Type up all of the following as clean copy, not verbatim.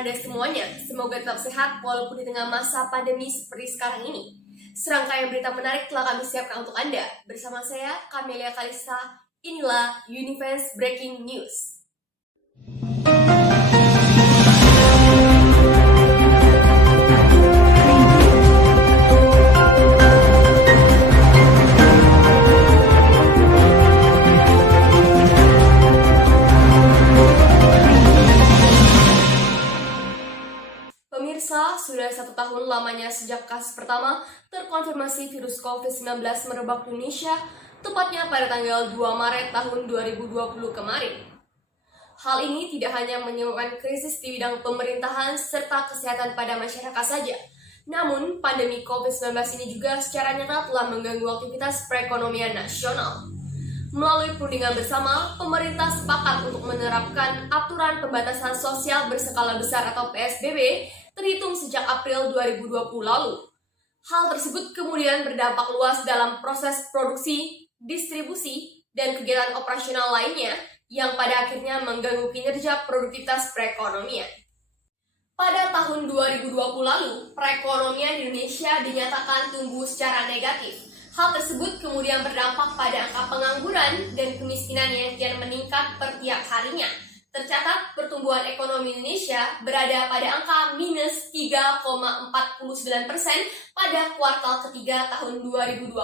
Anda semuanya, semoga tetap sehat walaupun di tengah masa pandemi seperti sekarang ini. Serangkaian berita menarik telah kami siapkan untuk Anda. Bersama saya, Camelia Kalista, inilah Unifans Breaking News. Pemirsa, sudah 1 tahun lamanya sejak kasus pertama terkonfirmasi virus COVID-19 merebak di Indonesia, tepatnya pada tanggal 2 Maret tahun 2020 kemarin. Hal ini tidak hanya menyebabkan krisis di bidang pemerintahan serta kesehatan pada masyarakat saja, namun pandemi COVID-19 ini juga secara nyata telah mengganggu aktivitas perekonomian nasional. Melalui perundingan bersama, pemerintah sepakat untuk menerapkan aturan pembatasan sosial berskala besar atau PSBB terhitung sejak April 2020 lalu. Hal tersebut kemudian berdampak luas dalam proses produksi, distribusi, dan kegiatan operasional lainnya yang pada akhirnya mengganggu kinerja produktivitas perekonomian. Pada tahun 2020 lalu, perekonomian Indonesia dinyatakan tumbuh secara negatif. Hal tersebut kemudian berdampak pada angka pengangguran dan kemiskinan yang kian meningkat per tiap harinya. Tercatat pertumbuhan ekonomi Indonesia berada pada angka minus 3,49% pada kuartal ketiga tahun 2020.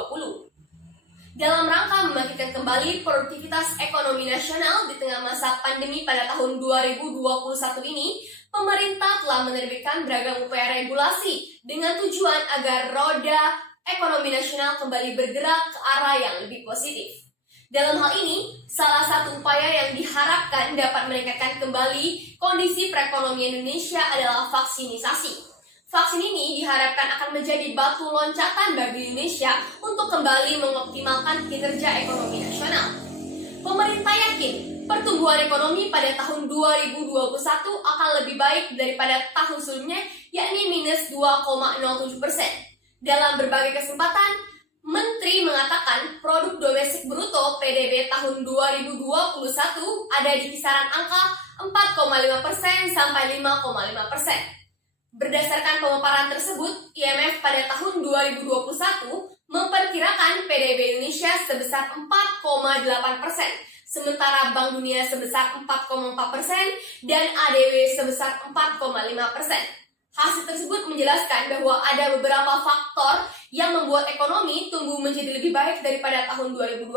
Dalam rangka membangkitkan kembali produktivitas ekonomi nasional di tengah masa pandemi pada tahun 2021 ini, pemerintah telah menerbitkan beragam upaya regulasi dengan tujuan agar roda ekonomi nasional kembali bergerak ke arah yang lebih positif. Dalam hal ini, salah satu upaya yang diharapkan dapat meningkatkan kembali kondisi perekonomian Indonesia adalah vaksinisasi. Vaksin ini diharapkan akan menjadi batu loncatan bagi Indonesia untuk kembali mengoptimalkan kinerja ekonomi nasional. Pemerintah yakin pertumbuhan ekonomi pada tahun 2021 akan lebih baik daripada tahun sebelumnya, yakni minus 2,07%. Dalam berbagai kesempatan, Menteri mengatakan produk domestik bruto PDB tahun 2021 ada di kisaran angka 4,5% sampai 5,5%. Berdasarkan pemaparan tersebut, IMF pada tahun 2021 memperkirakan PDB Indonesia sebesar 4,8%, sementara Bank Dunia sebesar 4,4% dan ADW sebesar 4,5%. Hasil tersebut menjelaskan bahwa ada beberapa faktor yang membuat ekonomi tumbuh menjadi lebih baik daripada tahun 2020.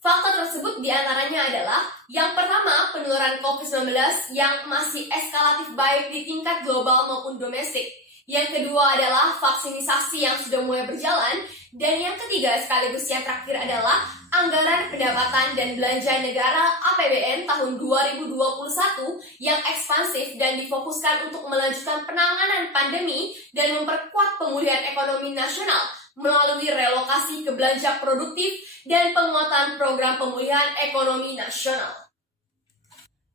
Faktor tersebut diantaranya adalah yang pertama, penularan COVID-19 yang masih eskalatif baik di tingkat global maupun domestik. Yang kedua adalah vaksinisasi yang sudah mulai berjalan. Dan yang ketiga sekaligus yang terakhir adalah anggaran pendapatan dan belanja negara APBN tahun 2021 yang ekspansif dan difokuskan untuk melanjutkan penanganan pandemi dan memperkuat pemulihan ekonomi nasional melalui relokasi ke belanja produktif dan penguatan program pemulihan ekonomi nasional.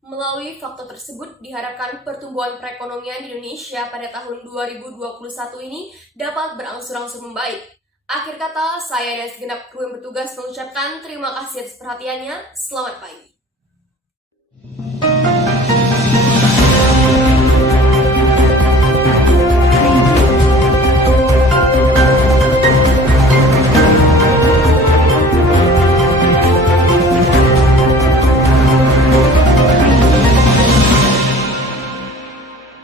Melalui faktor tersebut, diharapkan pertumbuhan perekonomian di Indonesia pada tahun 2021 ini dapat berangsur-angsur membaik. Akhir kata, saya dan segenap kru yang bertugas mengucapkan terima kasih atas perhatiannya. Selamat pagi.